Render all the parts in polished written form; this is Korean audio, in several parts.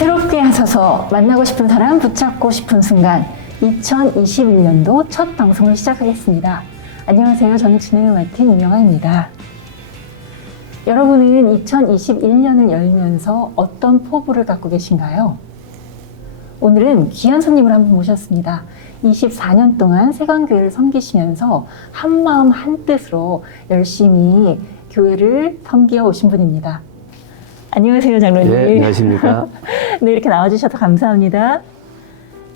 새롭게 하셔서 만나고 싶은 사람 붙잡고 싶은 순간 2021년도 첫 방송을 시작하겠습니다. 안녕하세요. 저는 진행을 맡은 임영아입니다. 여러분은 2021년을 열면서 어떤 포부를 갖고 계신가요? 오늘은 귀한 손님을 한분 모셨습니다. 24년 동안 세관교회를 섬기시면서 한마음 한뜻으로 열심히 교회를 섬기어 오신 분입니다. 안녕하세요, 장로님. 네, 안녕하십니까. 네, 이렇게 나와주셔서 감사합니다.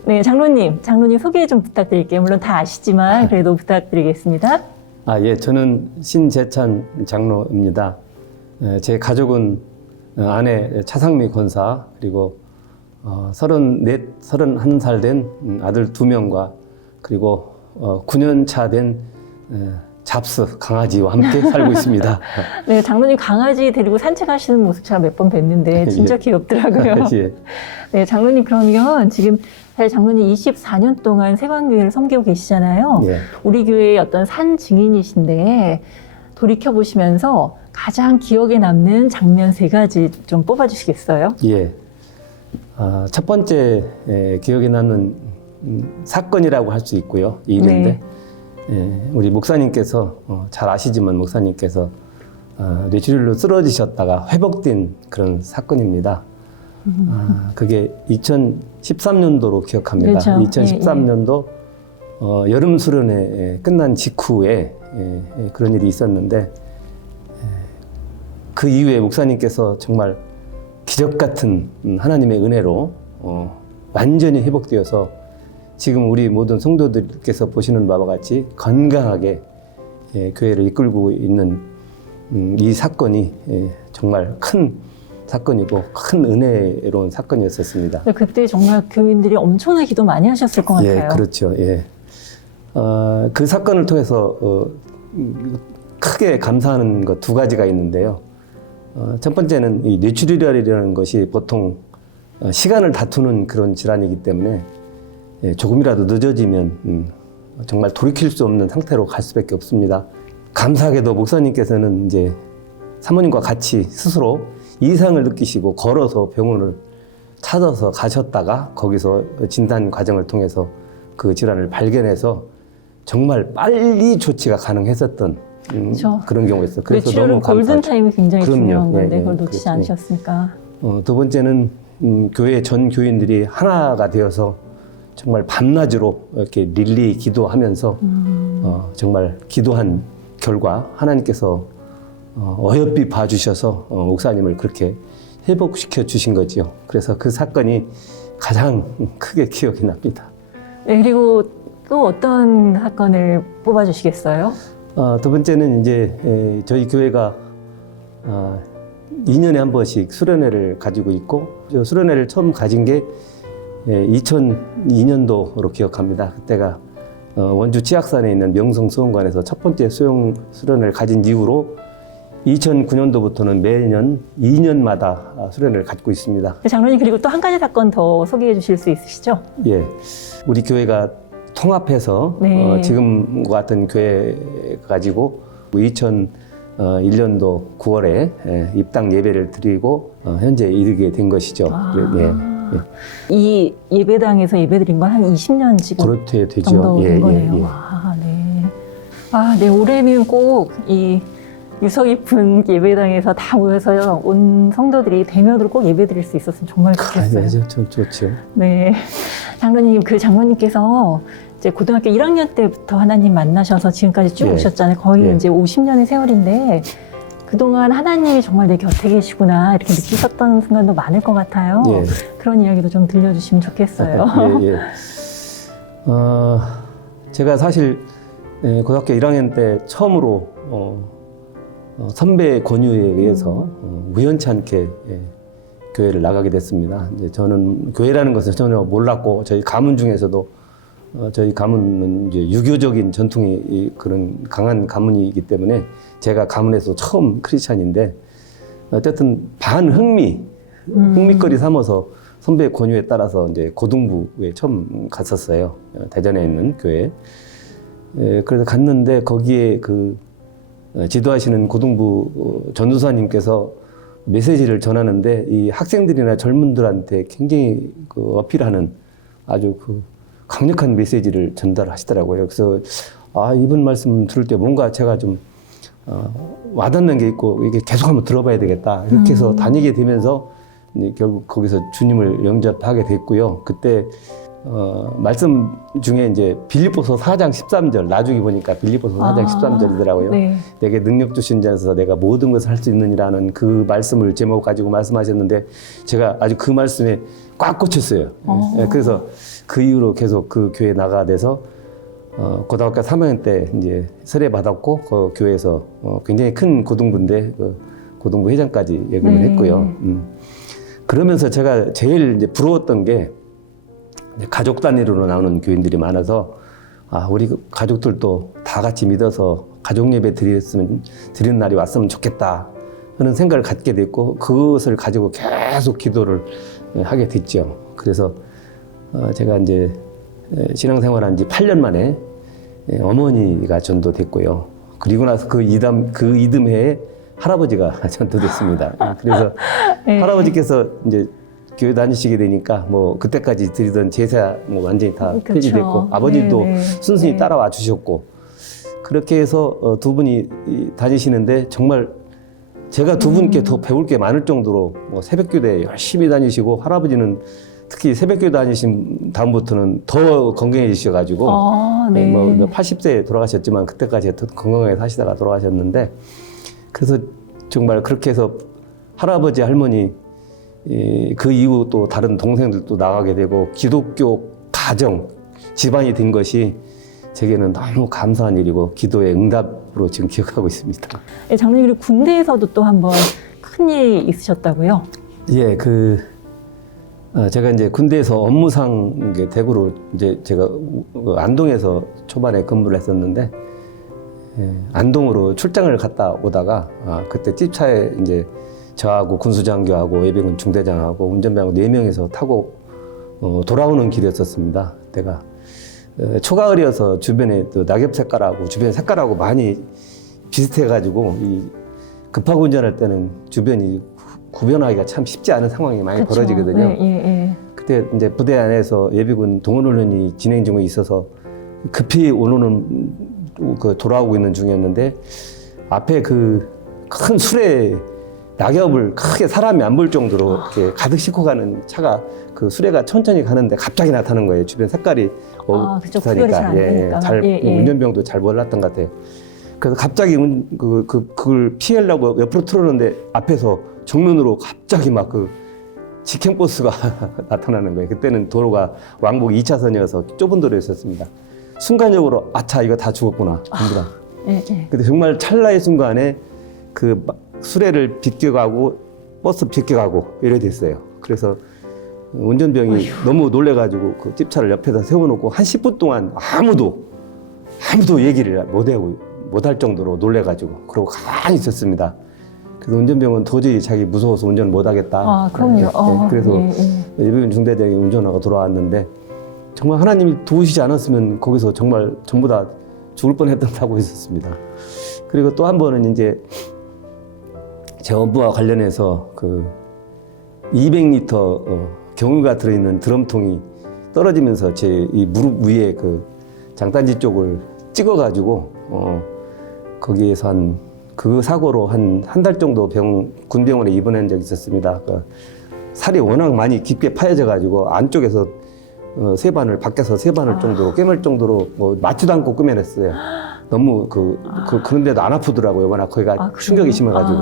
네, 장로님 소개 좀 부탁드릴게요. 물론 다 아시지만 그래도 부탁드리겠습니다. 예, 저는 신재찬 장로입니다. 제 가족은 아내 차상미 권사, 그리고 31살 된 아들 2명과 그리고 9년 차 된 잡스 강아지와 함께 살고 있습니다. 네, 장로님 강아지 데리고 산책하시는 모습 제가 몇 번 뵀는데 진짜 예. 귀엽더라고요. 예. 네, 장로님 그러면 지금 사실 장로님 24년 동안 세관교회를 섬기고 계시잖아요. 예. 우리 교회의 어떤 산 증인이신데 돌이켜보시면서 가장 기억에 남는 장면 3가지 좀 뽑아주시겠어요? 예. 첫 번째 기억에 남는 사건이라고 할 수 있고요. 이 일인데, 우리 목사님께서 잘 아시지만 목사님께서 뇌출혈로 쓰러지셨다가 회복된 그런 사건입니다. 그게 2013년도로 기억합니다. 그렇죠. 2013년도 여름 수련회 끝난 직후에 그런 일이 있었는데, 그 이후에 목사님께서 정말 기적 같은 하나님의 은혜로 완전히 회복되어서 지금 우리 모든 성도들께서 보시는 바와 같이 건강하게 교회를 이끌고 있는 이 사건이 정말 큰 사건이고 큰 은혜로운 사건이었었습니다. 그때 정말 교인들이 엄청나게 기도 많이 하셨을 것 같아요. 예, 그렇죠. 예. 그 사건을 통해서 크게 감사하는 것 2가지가 있는데요. 첫 번째는 이 뇌출혈이라는 것이 보통 시간을 다투는 그런 질환이기 때문에 조금이라도 늦어지면 정말 돌이킬 수 없는 상태로 갈 수밖에 없습니다. 감사하게도 목사님께서는 이제 사모님과 같이 스스로 이상을 느끼시고 걸어서 병원을 찾아서 가셨다가 거기서 진단 과정을 통해서 그 질환을 발견해서 정말 빨리 조치가 가능했었던 그렇죠. 그런 경우였어요. 그래서 뇌출혈은 너무 감사하죠. 골든타임이 굉장히 그럼요. 중요한 건데 예, 그걸 놓치지 그렇죠. 않으셨으니까. 2번째는 교회 전 교인들이 하나가 되어서 정말 밤낮으로 이렇게 릴리 기도하면서 정말 기도한 결과 하나님께서 어여삐 봐주셔서 목사님을 그렇게 회복시켜 주신 거지요. 그래서 그 사건이 가장 크게 기억이 납니다. 네, 그리고 또 어떤 사건을 뽑아주시겠어요? 2번째는 이제 저희 교회가 2년에 한 번씩 수련회를 가지고 있고, 수련회를 처음 가진 게 2002년도로 기억합니다. 그때가 원주 치악산에 있는 명성수원관에서 첫 번째 수련회를 가진 이후로 2009년도부터는 매년 2년마다 수련회를 갖고 있습니다. 장로님 그리고 또 한 가지 사건 더 소개해 주실 수 있으시죠? 예, 우리 교회가 통합해서 네. 지금과 같은 교회 가지고 2001년도 9월에 입당 예배를 드리고 현재 이르게 된 것이죠. 이 예배당에서 예배드린 건 한 20년 지금 그렇게 되죠. 정도 된 거네요. 예. 네, 올해는 꼭 이 유서 깊은 예배당에서 다 모여서 온 성도들이 대면으로 꼭 예배드릴 수 있었으면 정말 좋겠어요. 네, 좀 좋죠. 네, 장로님 장로님께서 이제 고등학교 1학년 때부터 하나님 만나셔서 지금까지 쭉 오셨잖아요. 거의 이제 50년의 세월인데 그동안 하나님이 정말 내 곁에 계시구나 이렇게 느끼셨던 순간도 많을 것 같아요. 그런 이야기도 좀 들려주시면 좋겠어요. 제가 사실 고등학교 1학년 때 처음으로 선배 권유에 의해서 우연치 않게 교회를 나가게 됐습니다. 이제 저는 교회라는 것을 전혀 몰랐고, 저희 가문 중에서도 저희 가문은 이제 유교적인 전통이 그런 강한 가문이기 때문에 제가 가문에서 처음 크리스찬인데, 어쨌든 흥미거리 삼아서 선배의 권유에 따라서 이제 고등부에 처음 갔었어요. 대전에 있는 교회. 그래서 갔는데 거기에 그 지도하시는 고등부 전도사님께서 메시지를 전하는데 이 학생들이나 젊은들한테 굉장히 그 어필하는 아주 그 강력한 메시지를 전달하시더라고요. 그래서 이분 말씀 들을 때 뭔가 제가 좀 와닿는 게 있고 이게 계속 한번 들어봐야 되겠다. 이렇게 해서 다니게 되면서 이제 결국 거기서 주님을 영접하게 됐고요. 그때 말씀 중에 이제 빌립보서 4장 13절 나중에 보니까 빌립보서 4장 13절이더라고요. 네. 내게 능력 주신 자에서 내가 모든 것을 할 수 있느니라는 그 말씀을 제목 가지고 말씀하셨는데 제가 아주 그 말씀에 꽉 꽂혔어요. 네, 그래서 그 이후로 계속 그 교회에 나가야 돼서 고등학교 3학년 때 이제 설회 받았고 그 교회에서 굉장히 큰 고등부인데 그 고등부 회장까지 역임을 했고요. 그러면서 제가 제일 이제 부러웠던 게 가족 단위로 나오는 교인들이 많아서 우리 가족들도 다 같이 믿어서 가족 예배 드리는 날이 왔으면 좋겠다 하는 생각을 갖게 됐고 그것을 가지고 계속 기도를 하게 됐죠. 그래서 제가 이제 신앙생활한 지 8년 만에 어머니가 전도됐고요. 그리고 나서 그 이듬해에 할아버지가 전도됐습니다. 그래서 네. 할아버지께서 이제 교회 다니시게 되니까 뭐 그때까지 드리던 제사 뭐 완전히 다 폐지됐고 아버지도 순순히 따라와 주셨고 그렇게 해서 두 분이 다니시는데 정말 제가 두 분께 더 배울 게 많을 정도로 뭐 새벽교대 열심히 다니시고 할아버지는 특히 새벽교대 다니신 다음부터는 더 건강해지셔가지고 네. 뭐 80세에 돌아가셨지만 그때까지 더 건강하게 사시다가 돌아가셨는데 그래서 정말 그렇게 해서 할아버지 할머니 그 이후 또 다른 동생들도 나가게 되고 기독교 가정 집안이 된 것이 제게는 너무 감사한 일이고 기도의 응답으로 지금 기억하고 있습니다. 네, 장로님 그리고 군대에서도 또 한번 큰 일이 있으셨다고요? 예, 제가 이제 군대에서 업무상 대구로 이제 제가 안동에서 초반에 근무를 했었는데 안동으로 출장을 갔다 오다가 그때 찝차에 이제 저하고 군수장교하고 예비군 중대장하고 운전병하고 4명이서 타고 돌아오는 길이었었습니다. 그때가 초가을이어서 주변에 또 낙엽 색깔하고 주변 색깔하고 많이 비슷해가지고 급하게 운전할 때는 주변이 구별하기가 참 쉽지 않은 상황이 많이 그쵸. 벌어지거든요. 네. 그때 이제 부대 안에서 예비군 동원훈련이 진행 중에 있어서 급히 오늘은 돌아오고 있는 중이었는데 앞에 그 큰 수레 낙엽을 크게 사람이 안 볼 정도로 이렇게 가득 싣고 가는 차가 그 수레가 천천히 가는데 갑자기 나타나는 거예요. 주변 색깔이 그쵸. 구별이 잘 안 되니까. 운전병도 잘 몰랐던 것 같아요. 그래서 갑자기 그걸 피하려고 옆으로 틀었는데 앞에서 정면으로 갑자기 막 직행버스가 나타나는 거예요. 그때는 도로가 왕복 2차선이어서 좁은 도로였었습니다. 순간적으로 아차 이거 다 죽었구나 전부 다. 근데 정말 찰나의 순간에 수레를 비껴가고 버스 비껴가고 이래 됐어요. 그래서 운전병이 너무 놀래가지고 그 찝차를 옆에다 세워놓고 한 10분 동안 아무도 얘기를 못할 정도로 놀래가지고 그러고 가만히 있었습니다. 그래서 운전병은 도저히 자기 무서워서 운전 못하겠다. 그럼요. 그래서 예비군 중대장이 운전하고 돌아왔는데 정말 하나님이 도우시지 않았으면 거기서 정말 전부 다 죽을 뻔했다고 했었습니다. 그리고 또 한 번은 이제 제 업무와 관련해서 200리터 경유가 들어있는 드럼통이 떨어지면서 제 이 무릎 위에 장단지 쪽을 찍어가지고 거기에서 그 사고로 한 달 정도 군병원에 입원한 적이 있었습니다. 살이 워낙 많이 깊게 파여져가지고 안쪽에서 밖에서 세 바늘 정도로 꿰맬 정도로 맞지도 않고 꿰매냈어요. 너무 그런데도 안 아프더라고요. 워낙 거기가 충격이 심해가지고.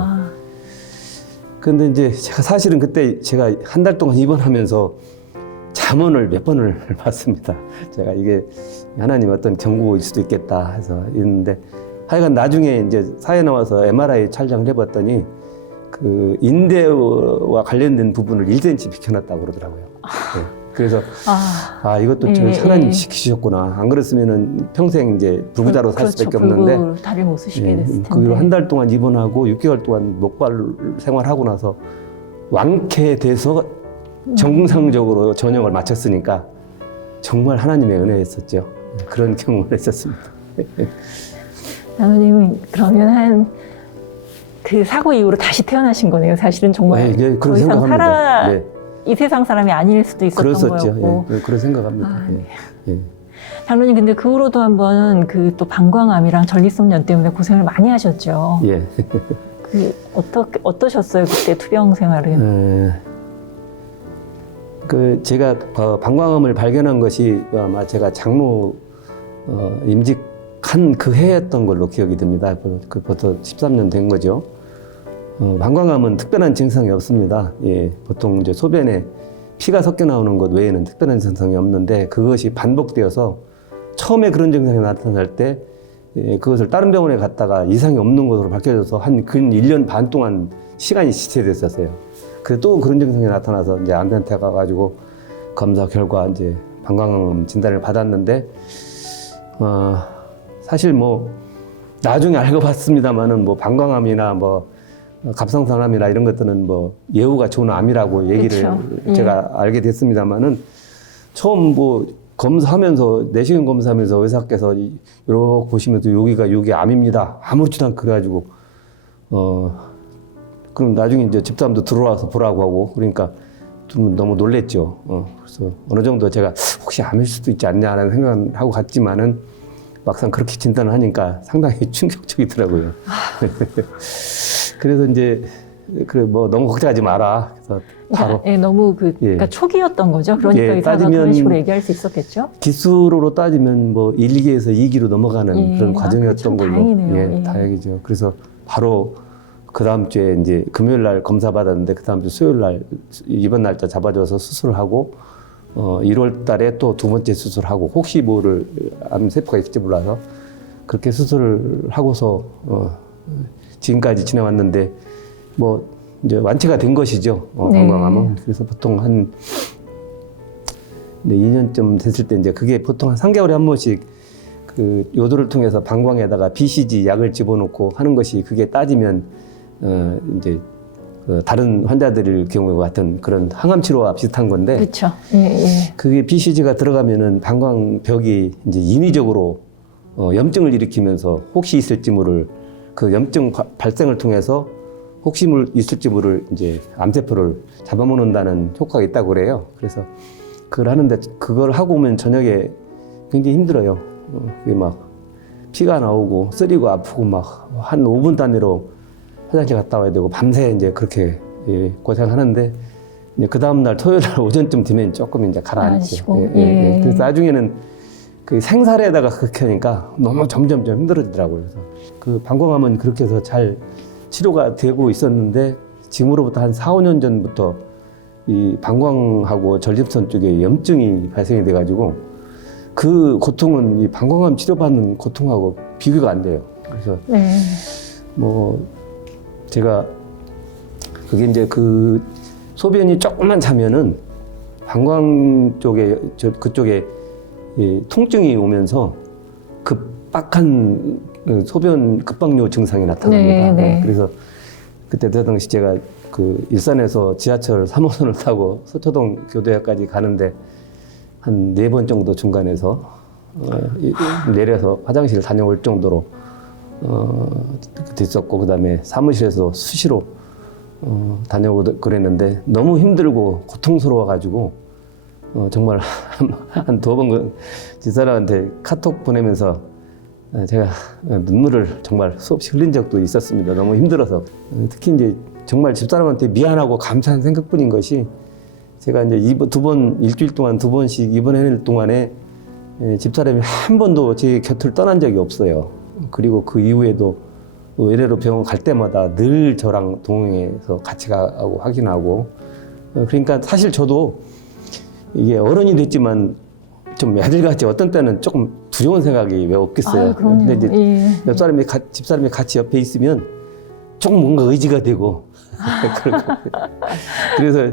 근데 이제 사실은 그때 제가 한 달 동안 입원하면서 잠원을 몇 번을 봤습니다. 제가 이게 하나님 어떤 경고일 수도 있겠다 해서 있는데 하여간 나중에 이제 사회 나와서 MRI 촬영을 해봤더니 인대와 관련된 부분을 1cm 비켜놨다고 그러더라고요. 네. 그래서 이것도 하나님 지키셨구나. 안 그랬으면은 평생 이제 불구자로 살 수밖에 없는데 다리를 못 쓰시게 됐을 텐데. 그 한 달 동안 입원하고 6개월 동안 목발 생활하고 나서 완쾌돼서 정상적으로 전역을 마쳤으니까 정말 하나님의 은혜였었죠. 그런 경험을 했었습니다. 장로님은 그러면 한 그 사고 이후로 다시 태어나신 거네요. 사실은 정말 네, 네, 더 그런 이상 생각합니다. 네. 이 세상 사람이 아닐 수도 있었던 그랬었죠. 거였고. 예, 그런 생각합니다. 아, 예. 네. 예. 장로님 근데 그 후로도 한번 그 또 방광암이랑 전립선염 때문에 고생을 많이 하셨죠. 예. 그 어떠셨어요 그때 투병 생활은? 그 제가 방광암을 발견한 것이 아마 제가 장로 임직한 그 해였던 걸로 기억이 됩니다. 그 벌써 13년 된 거죠. 방광암은 특별한 증상이 없습니다. 예, 보통 이제 소변에 피가 섞여 나오는 것 외에는 특별한 증상이 없는데 그것이 반복되어서 처음에 그런 증상이 나타날 때 그것을 다른 병원에 갔다가 이상이 없는 것으로 밝혀져서 한 근 1년 반 동안 시간이 지체됐었어요. 그래서 또 그런 증상이 나타나서 이제 암센터 가가지고 검사 결과 이제 방광암 진단을 받았는데 사실 뭐 나중에 알고 봤습니다만은 뭐 방광암이나 뭐 갑상선암이나 이런 것들은 뭐 예후가 좋은 암이라고 얘기를 그렇죠. 제가 알게 됐습니다만은 처음 뭐 검사하면서 내시경 검사하면서 의사께서 이렇게 보시면서 여기 암입니다. 아무렇지도 않고 그래가지고 그럼 나중에 이제 집사람도 들어와서 보라고 하고 그러니까 좀 너무 놀랬죠. 그래서 어느 정도 제가 혹시 암일 수도 있지 않냐라는 생각을 하고 갔지만은 막상 그렇게 진단을 하니까 상당히 충격적이더라고요. 그래서 이제 그래 뭐 너무 걱정하지 마라. 그래서 바로 예, 너무 그러니까 초기였던 거죠. 그러니까 예, 의사가 그런 식으로 얘기할 수 있었겠죠. 기수로 따지면 뭐 1기에서 2기로 넘어가는 예, 그런 과정이었던 걸로. 다행이네요. 예, 예. 다행이죠. 그래서 바로 그 다음 주에 이제 금요일 날 검사 받았는데 그 다음 주 수요일 날 입원 날짜 잡아줘서 수술을 하고 1월 달에 또 두 번째 수술하고 혹시 뭐를 암세포가 있을지 몰라서 그렇게 수술을 하고서 지금까지 지내왔는데 뭐 이제 완치가 된 것이죠. 방광암은. 그래서 보통 한 2년쯤 됐을 때 이제 그게 보통 한 3개월에 한 번씩 그 요도를 통해서 방광에다가 BCG 약을 집어넣고 하는 것이 그게 따지면 이제 다른 환자들 경우 같은 그런 항암 치료와 비슷한 건데 그렇죠. 예, 예. 그게 BCG가 들어가면은 방광벽이 이제 인위적으로 염증을 일으키면서 혹시 있을지 모를 그 염증 발생을 통해서 혹시 있을지 모를 이제 암세포를 잡아먹는다는 효과가 있다고 그래요. 그래서 그걸 하는데 그걸 하고 오면 저녁에 굉장히 힘들어요. 그게 막 피가 나오고 쓰리고 아프고 막 한 5분 단위로 화장실 갔다 와야 되고 밤새 이제 그렇게 고생하는데 이제 그 다음 날 토요일 날 오전쯤 되면 조금 이제 가라앉죠. 그래서 나중에는 그 생사래에다가 그렇게 하니까 너무 점점 힘들어지더라고요. 그래서 그 방광암은 그렇게 해서 잘 치료가 되고 있었는데 지금으로부터 한 4, 5년 전부터 이 방광하고 전립선 쪽에 염증이 발생이 돼가지고 그 고통은 이 방광암 치료받는 고통하고 비교가 안 돼요. 그래서 뭐 제가 그게 이제 그 소변이 조금만 차면은 방광 쪽에 그쪽에 통증이 오면서 급박한 소변 급박요 증상이 나타납니다. 그래서 그때 당시 제가 그 일산에서 지하철 3호선을 타고 서초동 교대역까지 가는데 한 4번 정도 중간에서 내려서 화장실을 다녀올 정도로 됐었고 그다음에 사무실에서 수시로 다녀오고 그랬는데 너무 힘들고 고통스러워가지고 정말 한 2번 집사람한테 카톡 보내면서 제가 눈물을 정말 수없이 흘린 적도 있었습니다. 너무 힘들어서 특히 이제 정말 집사람한테 미안하고 감사한 생각뿐인 것이 제가 이제 일주일 동안 2번씩 입원해낼 동안에 집사람이 한 번도 제 곁을 떠난 적이 없어요. 그리고 그 이후에도 외래로 병원 갈 때마다 늘 저랑 동행해서 같이 가고 확인하고 그러니까 사실 저도 이게 어른이 됐지만 좀 애들같이 어떤 때는 조금 두려운 생각이 왜 없겠어요. 근데 이제 집사람이 같이 옆에 있으면 조금 뭔가 의지가 되고 그래서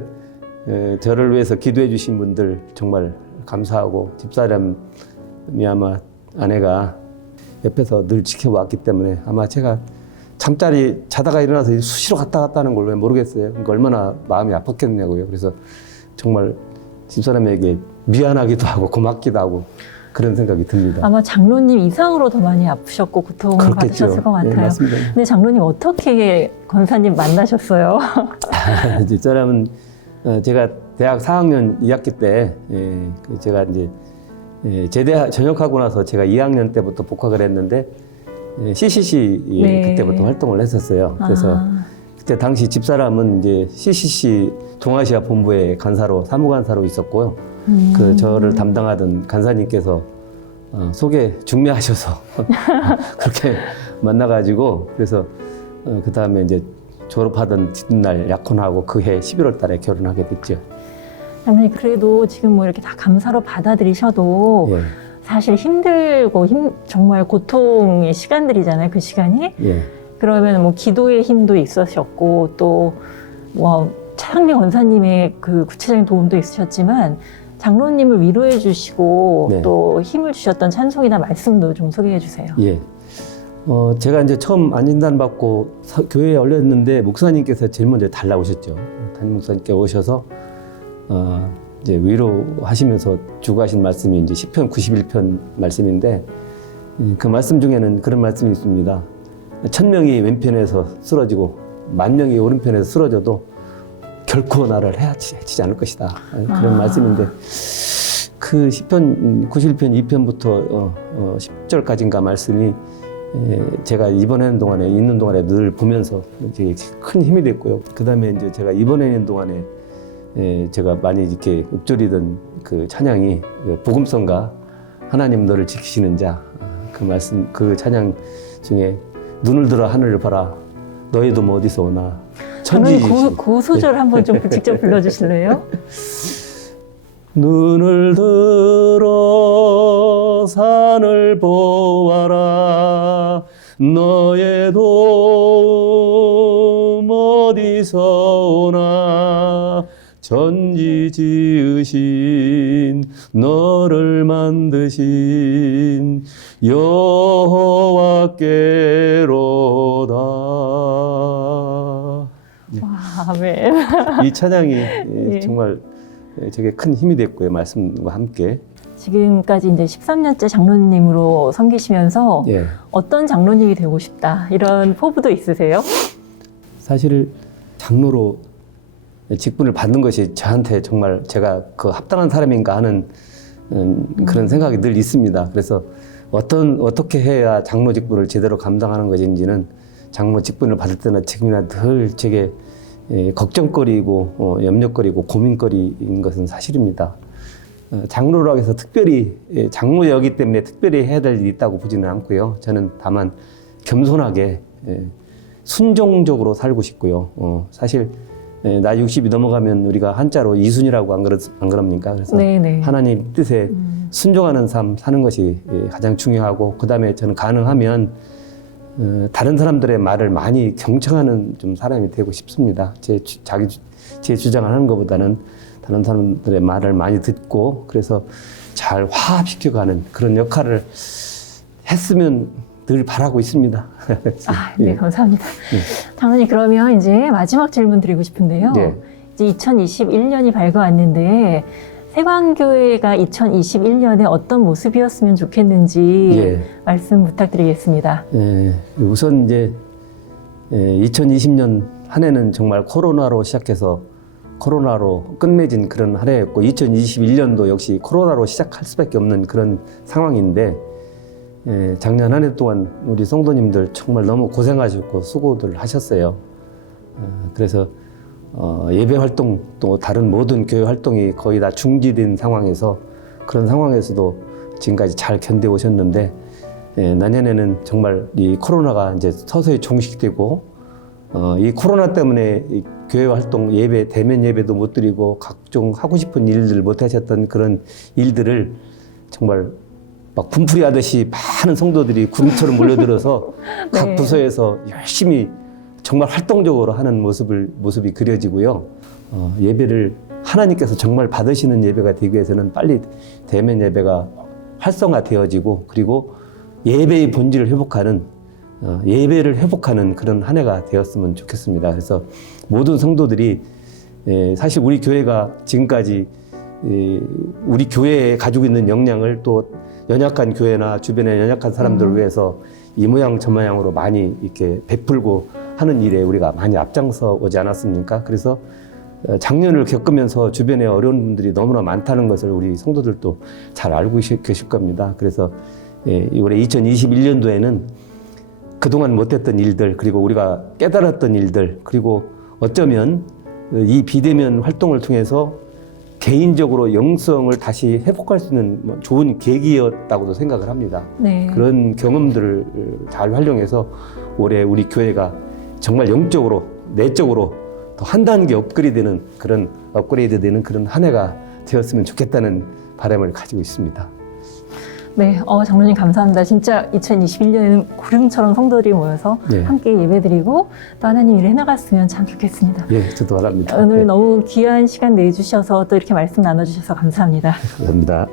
저를 위해서 기도해 주신 분들 정말 감사하고 집사람이 아마 아내가 옆에서 늘 지켜왔기 때문에 아마 제가 잠자리 자다가 일어나서 수시로 갔다 갔다 하는 걸 왜 모르겠어요. 그러니까 얼마나 마음이 아팠겠냐고요. 그래서 정말 집사람에게 미안하기도 하고 고맙기도 하고 그런 생각이 듭니다. 아마 장로님 이상으로 더 많이 아프셨고 고통을 그렇겠죠. 받으셨을 것 같아요. 예, 맞습니다. 근데 장로님 어떻게 권사님 만나셨어요? 이제 사람은 제가 대학 4학년 2학기 때 제가 이제 제대 전역하고 나서 제가 2학년 때부터 복학을 했는데 CCC 네. 그때부터 활동을 했었어요. 그래서 그때 당시 집사람은 이제 CCC 동아시아 본부의 간사로 사무간사로 있었고요. 그 저를 담당하던 간사님께서 중매하셔서 그렇게 만나가지고 그래서 그 다음에 이제 졸업하던 뒷날 약혼하고 그해 11월 달에 결혼하게 됐죠. 장로님 그래도 지금 뭐 이렇게 다 감사로 받아들이셔도 예. 사실 힘들고 정말 고통의 시간들이잖아요. 그 시간이. 예. 그러면 뭐 기도의 힘도 있으셨고 또 뭐 차상민 권사님의 그 구체적인 도움도 있으셨지만 장로님을 위로해 주시고 네. 또 힘을 주셨던 찬송이나 말씀도 좀 소개해 주세요. 예. 제가 이제 처음 안진단 받고 교회에 올렸는데 목사님께서 제일 먼저 달라오셨죠. 담임 목사님께 오셔서 이제 위로하시면서 주고 하신 말씀이 이제 시편 91편 말씀인데 그 말씀 중에는 그런 말씀이 있습니다. 1000명이 왼편에서 쓰러지고 10,000명이 오른편에서 쓰러져도 결코 나를 해치지 않을 것이다. 그런 말씀인데 그 시편 91편 2편부터 10절까지인가 말씀이 제가 입원하는 동안에 있는 동안에 늘 보면서 되게 큰 힘이 됐고요. 그 다음에 이제 제가 입원하는 동안에 제가 많이 이렇게 읊조리던 그 찬양이 복음성가 하나님 너를 지키시는 자 그 말씀 그 찬양 중에 눈을 들어 하늘을 봐라 너희도 뭐 어디서 오나 천지지시 그 소절 한번 좀 직접 불러주실래요? 눈을 들어 산을 보아라 너의 도움 어디서 오나 전지 지으신 너를 만드신 여호와께로다. 와, 아멘. 이 찬양이 예. 정말 제게 큰 힘이 됐고요. 말씀과 함께. 지금까지 이제 13년째 장로님으로 섬기시면서 예. 어떤 장로님이 되고 싶다 이런 포부도 있으세요? 사실 장로로 직분을 받는 것이 저한테 정말 제가 그 합당한 사람인가 하는 그런 생각이 늘 있습니다. 그래서 어떻게 해야 장로 직분을 제대로 감당하는 것인지는 장로 직분을 받을 때나 지금이나 늘 제게 걱정거리고 염려거리고 고민거리인 것은 사실입니다. 장로라고 해서 특별히 장로여기 때문에 특별히 해야 될 일이 있다고 보지는 않고요. 저는 다만 겸손하게 순종적으로 살고 싶고요. 사실 나 60이 넘어가면 우리가 한자로 이순이라고 안 그럽니까? 그래서 네네. 하나님 뜻에 순종하는 삶 사는 것이 가장 중요하고 그 다음에 저는 가능하면 다른 사람들의 말을 많이 경청하는 좀 사람이 되고 싶습니다. 제 주장을 하는 것보다는 다른 사람들의 말을 많이 듣고 그래서 잘 화합시켜가는 그런 역할을 했으면 늘 바라고 있습니다. 네, 감사합니다. 장로님, 그러면 이제 마지막 질문 드리고 싶은데요. 예. 이제 2021년이 밝아왔는데 세광교회가 2021년에 어떤 모습이었으면 좋겠는지 예. 말씀 부탁드리겠습니다. 우선 이제 2020년 한 해는 정말 코로나로 시작해서 코로나로 끝맺은 그런 한 해였고 2021년도 역시 코로나로 시작할 수밖에 없는 그런 상황인데 작년 한 해 동안 우리 성도님들 정말 너무 고생하셨고 수고들 하셨어요. 그래서 예배 활동 또 다른 모든 교회 활동이 거의 다 중지된 상황에서 그런 상황에서도 지금까지 잘 견뎌 오셨는데 내년에는 정말 이 코로나가 이제 서서히 종식되고 이 코로나 때문에 이 교회 활동 예배 대면 예배도 못 드리고 각종 하고 싶은 일들 못 하셨던 그런 일들을 정말 막 분풀이 하듯이 많은 성도들이 구름처럼 몰려들어서 각 네. 부서에서 열심히 정말 활동적으로 하는 모습이 그려지고요. 예배를 하나님께서 정말 받으시는 예배가 되기 위해서는 빨리 대면 예배가 활성화되어지고 그리고 예배의 본질을 회복하는 예배를 회복하는 그런 한 해가 되었으면 좋겠습니다. 그래서 모든 성도들이 사실 우리 교회가 지금까지 우리 교회에 가지고 있는 역량을 또 연약한 교회나 주변의 연약한 사람들을 위해서 이 모양 저 모양으로 많이 이렇게 베풀고 하는 일에 우리가 많이 앞장서 오지 않았습니까? 그래서 작년을 겪으면서 주변에 어려운 분들이 너무나 많다는 것을 우리 성도들도 잘 알고 계실 겁니다. 그래서 올해 2021년도에는 그동안 못했던 일들, 그리고 우리가 깨달았던 일들, 그리고 어쩌면 이 비대면 활동을 통해서 개인적으로 영성을 다시 회복할 수 있는 좋은 계기였다고도 생각을 합니다. 네. 그런 경험들을 잘 활용해서 올해 우리 교회가 정말 영적으로, 내적으로 더 한 단계 업그레이드되는 그런 한 해가 되었으면 좋겠다는 바람을 가지고 있습니다. 네, 장로님 감사합니다. 진짜 2021년에는 구름처럼 성도들이 모여서 네. 함께 예배드리고 또 하나님 일을 해나갔으면 참 좋겠습니다. 예, 저도 바랍니다. 오늘 네. 너무 귀한 시간 내주셔서 또 이렇게 말씀 나눠주셔서 감사합니다. 감사합니다.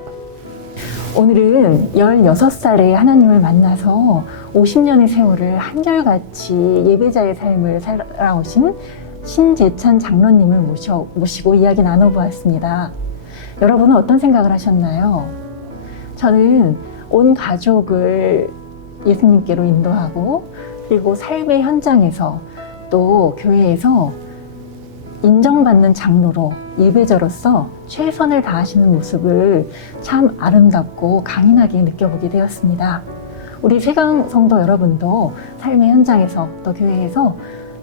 오늘은 16살에 하나님을 만나서 50년의 세월을 한결같이 예배자의 삶을 살아오신 신재찬 장로님을 모시고 이야기 나눠보았습니다. 여러분은 어떤 생각을 하셨나요? 저는 온 가족을 예수님께로 인도하고 그리고 삶의 현장에서 또 교회에서 인정받는 장로로 예배자로서 최선을 다하시는 모습을 참 아름답고 강인하게 느껴보게 되었습니다. 우리 세강 성도 여러분도 삶의 현장에서 또 교회에서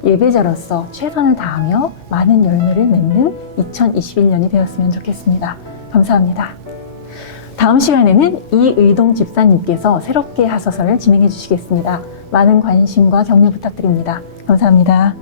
예배자로서 최선을 다하며 많은 열매를 맺는 2021년이 되었으면 좋겠습니다. 감사합니다. 다음 시간에는 이의동 집사님께서 새롭게 하소서를 진행해 주시겠습니다. 많은 관심과 격려 부탁드립니다. 감사합니다.